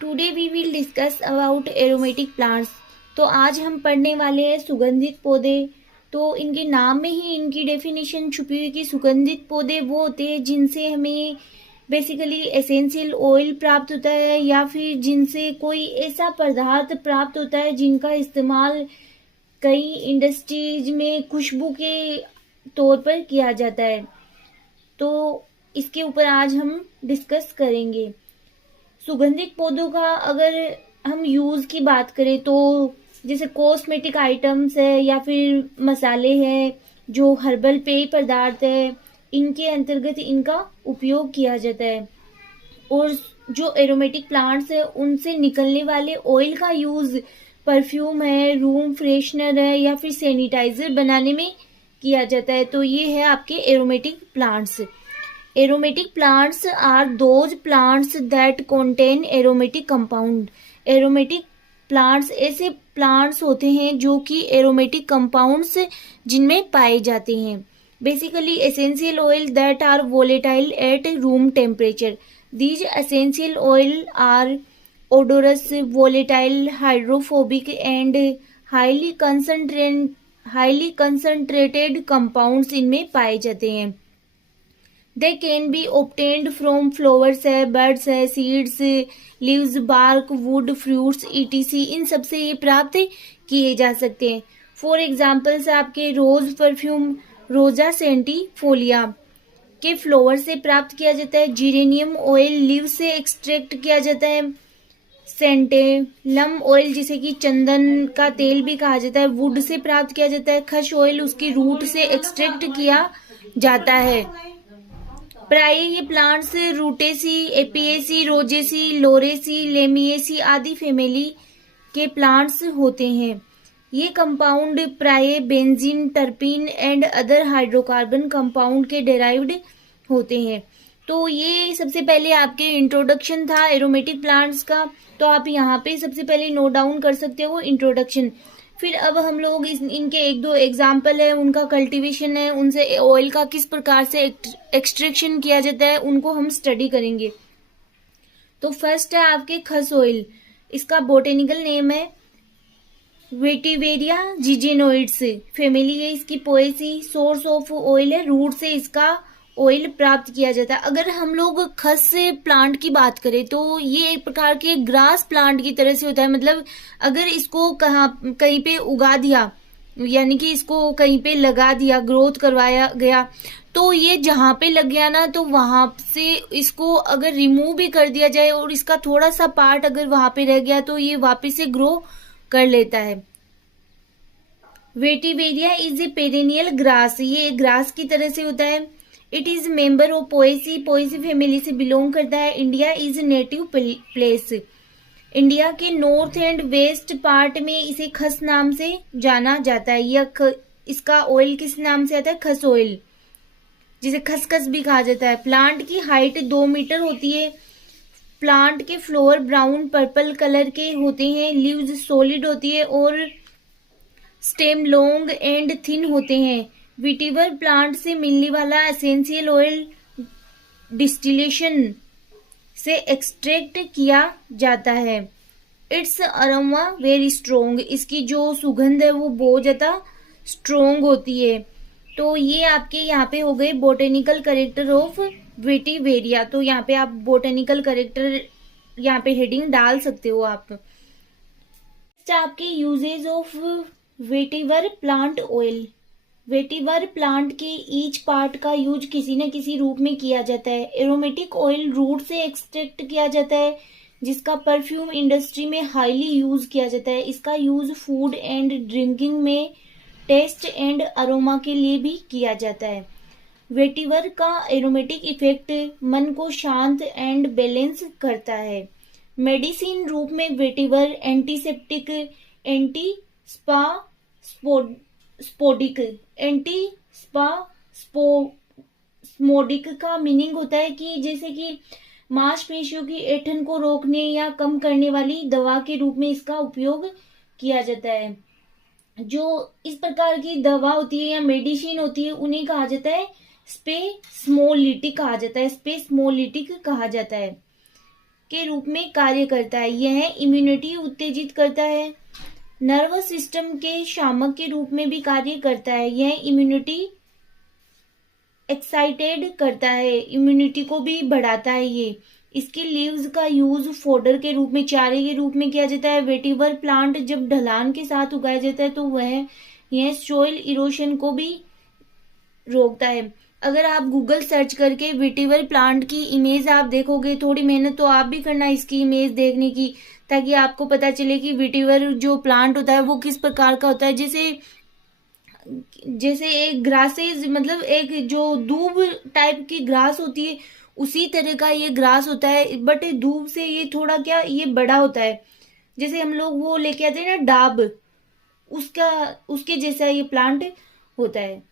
Today we will discuss about aromatic plants. तो आज हम पढ़ने वाले हैं सुगंधित पौधे। तो इनके नाम में ही इनकी डेफिनेशन छुपी हुई कि सुगंधित पौधे वो होते हैं जिनसे हमें बेसिकली एसेंशियल ऑयल प्राप्त होता है या फिर जिनसे कोई ऐसा पदार्थ प्राप्त होता है जिनका इस्तेमाल कई इंडस्ट्रीज में खुशबू के तौर पर किया जाता है। तो इसके ऊपर आज हम डिस्कस करेंगे। सुगंधित पौधों का अगर हम यूज की बात करें तो जैसे कॉस्मेटिक आइटम्स है या फिर मसाले हैं, जो हर्बल पेय पदार्थ है, इनके अंतर्गत इनका उपयोग किया जाता है। और जो एरोमेटिक प्लांट्स है उनसे निकलने वाले ऑयल का यूज परफ्यूम है, रूम फ्रेशनर है या फिर सैनिटाइजर बनाने में किया जाता है। तो ये है आपके aromatic plants. Aromatic plants are those plants that contain aromatic compound. Aromatic plants ऐसे plants होते हैं जो कि aromatic compounds जिनमें पाए जाते हैं। Basically essential oil that are volatile at room temperature. These essential oil are odorous, volatile, hydrophobic and highly concentrated compounds इनमें पाए जाते हैं। They can be obtained from flowers है, birds है, seeds, leaves, bark, wood, fruits, etc. इन सबसे ये प्राप्त किए जा सकते हैं। फॉर एग्जाम्पल्स आपके रोज परफ्यूम रोजा सेंटिफोलिया के फ्लावर से प्राप्त किया जाता है। जीरेनियम ऑयल लीव से एक्सट्रैक्ट किया जाता है। सेंटेलम ऑयल जिसे कि चंदन का तेल भी कहा जाता है, वुड से प्राप्त किया जाता है। खश ऑयल उसकी रूट से एक्सट्रैक्ट किया जाता है। प्राय ये प्लांट्स रूटेसी, एपिएसी, रोजेसी, लोरेसी, लेमिएसी आदि फैमिली के प्लांट्स होते हैं। ये कंपाउंड प्राय benzene, terpene and other hydrocarbon compound के डेराइव्ड होते हैं। तो ये सबसे पहले आपके इंट्रोडक्शन था एरोमेटिक प्लांट्स का। तो आप यहाँ पे सबसे पहले नोट डाउन कर सकते हो इंट्रोडक्शन। फिर अब हम लोग इनके एक दो एग्जाम्पल है, उनका कल्टीवेशन है, उनसे ऑयल का किस प्रकार से एक्सट्रैक्शन किया जाता है, उनको हम स्टडी करेंगे। तो फर्स्ट है आपके खस ऑयल। इसका बोटेनिकल नेम है वेटिवेरिया जिजेनोइड्स फैमिली है इसकी। पोएसी सोर्स ऑफ ऑयल है, रूट से इसका ऑयल प्राप्त किया जाता है। अगर हम लोग खस प्लांट की बात करें तो ये एक प्रकार के ग्रास प्लांट की तरह से होता है। मतलब अगर इसको कहीं पे उगा दिया, यानी कि इसको कहीं पे लगा दिया, ग्रोथ करवाया गया, तो ये जहां पे लग गया ना, तो वहां से इसको अगर रिमूव भी कर दिया जाए और इसका थोड़ा सा पार्ट अगर वहां पे रह गया तो ये वापस से ग्रो कर लेता है। Vetiveria is a perennial grass, ये ग्रास की तरह से होता है। It is member of Poaceae, Poaceae family से बिलोंग करता है। India is native place, India के नॉर्थ एंड वेस्ट पार्ट में इसे खस नाम से जाना जाता है। यह इसका ऑयल किस नाम से आता है? खस ऑयल, जिसे खसखस भी कहा जाता है। प्लांट की हाइट 2 मीटर होती है। प्लांट के फ्लोर ब्राउन पर्पल कलर के होते हैं। लीव्स सॉलिड होती है और स्टेम लॉन्ग एंड थिन होते हैं। विटिवर प्लांट से मिलने वाला एसेंशियल ऑयल डिस्टिलेशन से एक्सट्रैक्ट किया जाता है। इट्स अरोमा वेरी स्ट्रोंग, इसकी जो सुगंध है वो बहुत ज्यादा स्ट्रोंग होती है। तो ये आपके यहाँ पे हो गए बोटेनिकल कैरेक्टर ऑफ वेटिवेरिया। तो यहाँ पे आप बोटेनिकल कैरेक्टर यहाँ पे हेडिंग डाल सकते हो आप। आपके uses of vetiver plant oil. Vetiver plant के ईच पार्ट का यूज किसी न किसी रूप में किया जाता है। एरोमेटिक ऑयल रूट से एक्सट्रैक्ट किया जाता है, जिसका परफ्यूम इंडस्ट्री में हाईली यूज किया जाता है। इसका यूज फूड एंड ड्रिंकिंग में टेस्ट एंड अरोमा के लिए भी किया जाता है। वेटिवर का एरोमेटिक इफेक्ट मन को शांत एंड बैलेंस करता है। मेडिसिन रूप में वेटिवर एंटीसेप्टिक, एंटी स्पोडिक, एंटी स्पोडिक का मीनिंग होता है कि जैसे कि मांसपेशियों की ऐंठन को रोकने या कम करने वाली दवा के रूप में इसका उपयोग किया जाता है। जो इस प्रकार की दवा होती है या मेडिसिन होती है उन्हें कहा जाता है स्पेस्मोलिटिक कहा जाता है। के रूप में कार्य करता है। यह इम्यूनिटी उत्तेजित करता है। नर्वस सिस्टम के शामक के रूप में भी कार्य करता है। यह इम्यूनिटी एक्साइटेड करता है, इम्यूनिटी को भी बढ़ाता है ये। इसके लीव्स का यूज फोडर के रूप में, चारे के रूप में किया जाता है। वेटिवर प्लांट जब ढलान के साथ उगाया जाता है तो यह सॉइल इरोशन को भी रोकता है। अगर आप गूगल सर्च करके वेटिवर प्लांट की इमेज आप देखोगे, थोड़ी मेहनत तो आप भी करना इसकी इमेज देखने की, ताकि आपको पता चले कि वेटिवर जो प्लांट होता है वो किस प्रकार का होता है। जैसे एक ग्रासेज, मतलब एक जो दूब टाइप की ग्रास होती है, उसी तरह का ये ग्रास होता है, बट दूब से ये थोड़ा क्या ये बड़ा होता है। जैसे हम लोग वो लेके आते हैं ना डाब, उसके जैसा ये प्लांट होता है।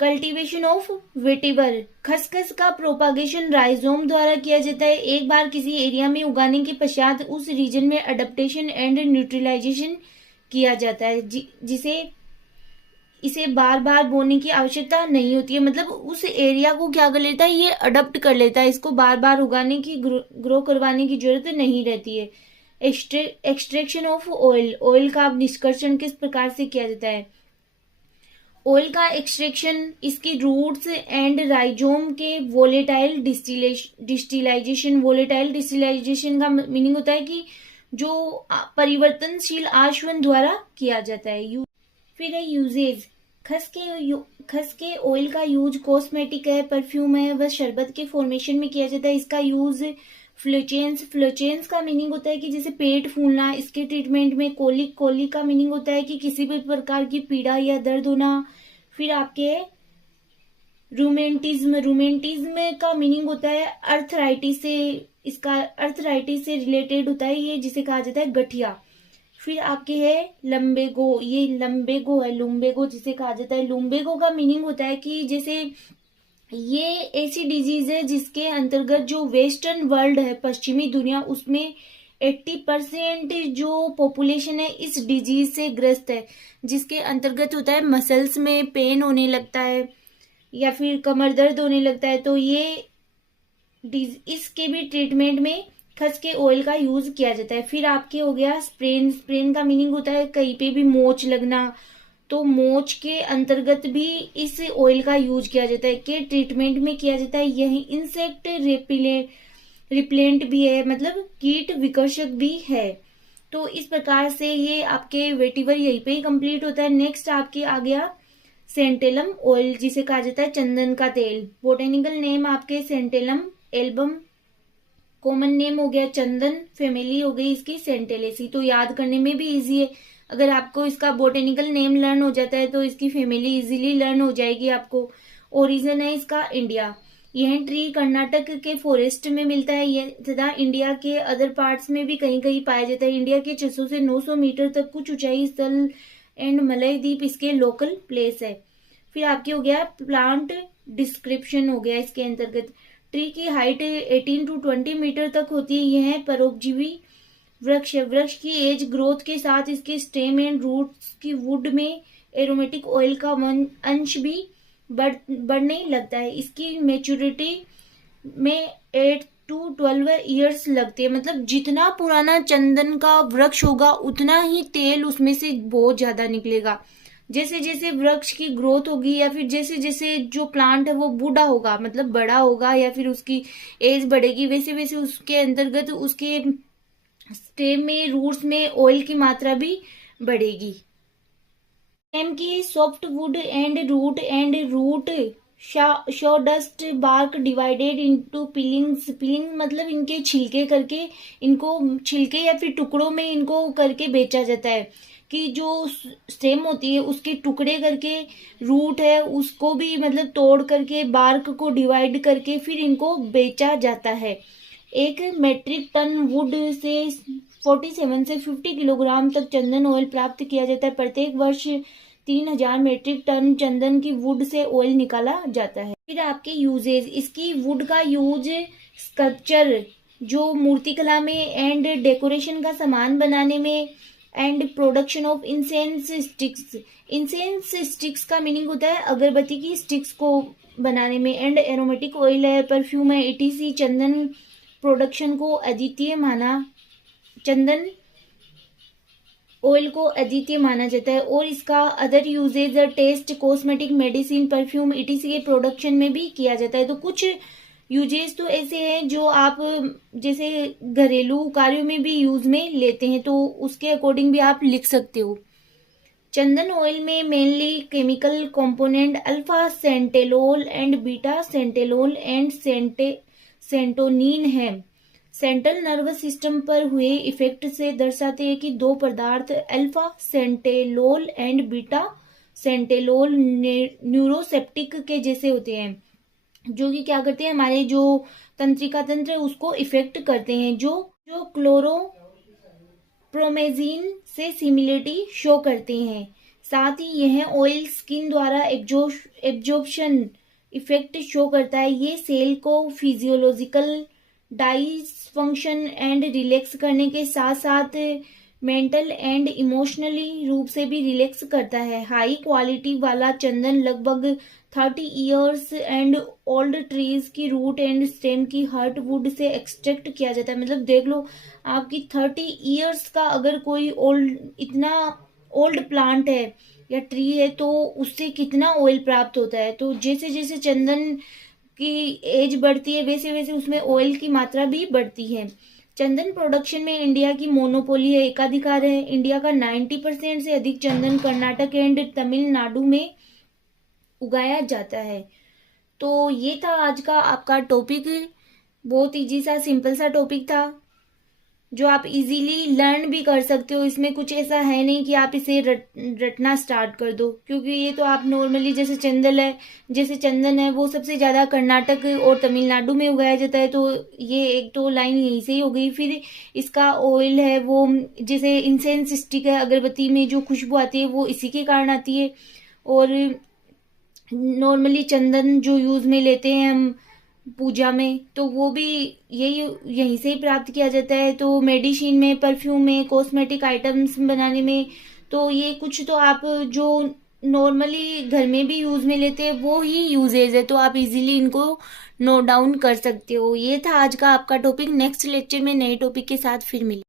कल्टीवेशन ऑफ वेटिवर, खसखस का प्रोपागेशन राइजोम द्वारा किया जाता है। एक बार किसी एरिया में उगाने के पश्चात उस रीजन में अडेप्टेशन एंड न्यूट्रलाइजेशन किया जाता है, जिसे इसे बार बार बोने की आवश्यकता नहीं होती है। मतलब उस एरिया को क्या कर लेता है, ये अडॉप्ट कर लेता है, इसको बार बार उगाने की, ग्रो करवाने की जरूरत नहीं रहती है। एक्सट्रैक्शन ऑफ ऑयल, ऑयल का निष्कर्षण किस प्रकार से किया जाता है। ऑयल का एक्सट्रैक्शन इसकी रूट्स एंड राइजोम के वोलेटाइल डिस्टिलाइजेशन, वोलेटाइल डिस्टिलाइजेशन का मीनिंग होता है कि जो परिवर्तनशील आश्वन द्वारा किया जाता है। फिर है यूजेज, खस के ऑयल का यूज कॉस्मेटिक है, परफ्यूम है, वह शरबत के फॉर्मेशन में किया जाता है। इसका यूज फ्लोचेंस का मीनिंग होता है कि जैसे पेट फूलना, इसके ट्रीटमेंट में। कोलिक का मीनिंग होता है कि किसी भी प्रकार की पीड़ा या दर्द होना। फिर आपके रूमेंटिज्म का मीनिंग होता है अर्थराइटिस से, इसका अर्थराइटिस से रिलेटेड होता है ये, जिसे कहा जाता है गठिया। फिर आपके है लम्बेगो, ये लुम्बेगो जिसे कहा जाता है। लुम्बेगो का मीनिंग होता है कि जैसे ये ऐसी डिजीज है जिसके अंतर्गत जो वेस्टर्न वर्ल्ड है, पश्चिमी दुनिया, उसमें 80% जो पॉपुलेशन है इस डिजीज से ग्रस्त है, जिसके अंतर्गत होता है मसल्स में पेन होने लगता है या फिर कमर दर्द होने लगता है। तो ये इसके भी ट्रीटमेंट में खस के ऑयल का यूज किया जाता है। फिर आपके हो गया स्प्रेन का मीनिंग होता है कहीं पे भी मोच लगना, तो मोच के अंतर्गत भी इस ऑयल का यूज किया जाता है, के ट्रीटमेंट में किया जाता है। यही इंसेक्ट रिपेलेंट भी है, मतलब कीट विकर्षक भी है। तो इस प्रकार से ये आपके वेटिवर यहीं पे ही कंप्लीट होता है। नेक्स्ट आपके आ गया सेंटेलम ऑयल, जिसे कहा जाता है चंदन का तेल। बोटेनिकल नेम आपके सेंटेलम एल्बम, कॉमन नेम हो गया चंदन, फैमिली हो गई इसकी सेंटेलेसी। तो याद करने में भी इजी है, अगर आपको इसका बोटेनिकल नेम लर्न हो जाता है तो इसकी फैमिली इजीली लर्न हो जाएगी आपको। ओरिजिन है इसका इंडिया। यह ट्री कर्नाटक के फॉरेस्ट में मिलता है, यह तथा इंडिया के अदर पार्ट्स में भी कहीं कहीं पाया जाता है। इंडिया के 600 से 900 मीटर तक कुछ ऊंचाई स्थल एंड मलय द्वीप इसके लोकल प्लेस है। फिर आपके हो गया प्लांट डिस्क्रिप्शन हो गया इसके अंतर्गत। ट्री की हाइट 18 to 20 मीटर तक होती है। यह परोपजीवी वृक्ष है। वृक्ष की एज ग्रोथ के साथ इसके स्टेम एंड रूट्स की वुड में एरोमेटिक ऑयल का अंश भी बढ़ने लगता है। इसकी मेच्योरिटी में 8 to 12 ईयर्स लगते हैं। मतलब जितना पुराना चंदन का वृक्ष होगा उतना ही तेल उसमें से बहुत ज्यादा निकलेगा। जैसे जैसे वृक्ष की ग्रोथ होगी या फिर जैसे जैसे जो प्लांट है वो बूढ़ा होगा, मतलब बड़ा होगा, या फिर उसकी एज बढ़ेगी, वैसे वैसे उसके अंतर्गत उसके स्टेम में, रूट्स में ऑयल की मात्रा भी बढ़ेगी। स्टेम की soft wood and root sawdust bark divided into peelings. Peeling मतलब इनके छिलके करके, इनको छिलके या फिर टुकड़ों में इनको करके बेचा जाता है, कि जो स्टेम होती है उसके टुकड़े करके, रूट है उसको भी मतलब तोड़ करके, बार्क को डिवाइड करके फिर इनको बेचा जाता है। एक मेट्रिक टन वुड से 47 से 50 किलोग्राम तक चंदन ऑयल प्राप्त किया जाता है। प्रत्येक वर्ष 3000 मेट्रिक टन चंदन की वुड से ऑयल निकाला जाता है। फिर आपके यूजेज, इसकी वुड का यूज स्कल्पचर, जो मूर्तिकला में, एंड डेकोरेशन का सामान बनाने में, and production of incense sticks. Incense sticks का मीनिंग होता है अगरबत्ती की स्टिक्स को बनाने में, एंड एरोमेटिक ऑयल है, परफ्यूम है, etc। चंदन प्रोडक्शन को अद्वितीय माना, चंदन ऑयल को अद्वितीय माना जाता है और इसका other uses taste, cosmetic, medicine, perfume etc के प्रोडक्शन में भी किया जाता है। तो कुछ यूजेस तो ऐसे हैं जो आप जैसे घरेलू कार्यों में भी यूज में लेते हैं, तो उसके अकॉर्डिंग भी आप लिख सकते हो। चंदन ऑयल में mainly chemical component alpha santalol and beta santalol and santonin है। सेंट्रल नर्वस सिस्टम पर हुए इफेक्ट से दर्शाते हैं कि दो पदार्थ अल्फा सेंटेलोल एंड बीटा सेंटेलोल न्यूरोसेप्टिक के जैसे होते हैं, जो कि क्या करते हैं, हमारे जो तंत्रिका तंत्र है उसको इफेक्ट करते हैं, जो क्लोरोप्रोमेजिन से सिमिलरिटी शो करते हैं। साथ ही यह ऑयल स्किन द्वारा एब्जॉर्प्शन इफेक्ट शो करता है। ये सेल को फिजियोलॉजिकल डाइसफंक्शन एंड रिलैक्स करने के साथ साथ मेंटल एंड इमोशनली रूप से भी रिलैक्स करता है। हाई क्वालिटी वाला चंदन लगभग 30 इयर्स एंड ओल्ड ट्रीज की रूट एंड स्टेम की हर्ट वुड से एक्सट्रैक्ट किया जाता है। मतलब देख लो, आपकी 30 इयर्स का अगर कोई इतना ओल्ड प्लांट है या ट्री है तो उससे कितना ऑयल प्राप्त होता है। तो जैसे जैसे चंदन की एज बढ़ती है वैसे वैसे उसमें ऑयल की मात्रा भी बढ़ती है। चंदन प्रोडक्शन में इंडिया की मोनोपोली है, एकाधिकार है। इंडिया का 90% से अधिक चंदन कर्नाटक एंड तमिलनाडु में उगाया जाता है। तो ये था आज का आपका टॉपिक, बहुत इजी सा सिंपल सा टॉपिक था जो आप इजीली लर्न भी कर सकते हो। इसमें कुछ ऐसा है नहीं कि आप इसे रटना स्टार्ट कर दो, क्योंकि ये तो आप नॉर्मली जैसे चंदन है वो सबसे ज्यादा कर्नाटक और तमिलनाडु में उगाया जाता है, तो ये एक तो लाइन यहीं से ही हो गई। फिर इसका ऑयल है वो जैसे इंसेंस स्टिक है, अगरबत्ती में जो खुशबू आती है वो इसी के कारण आती है। और नॉर्मली चंदन जो यूज में लेते हैं हम पूजा में, तो वो भी यहीं से ही प्राप्त किया जाता है। तो मेडिसिन में, परफ्यूम में, कॉस्मेटिक आइटम्स बनाने में, तो ये कुछ तो आप जो नॉर्मली घर में भी यूज में लेते हैं वो ही यूजेज है, तो आप इजीली इनको नोट डाउन कर सकते हो। ये था आज का आपका टॉपिक। नेक्स्ट लेक्चर में नए टॉपिक के साथ फिर मिलेंगे।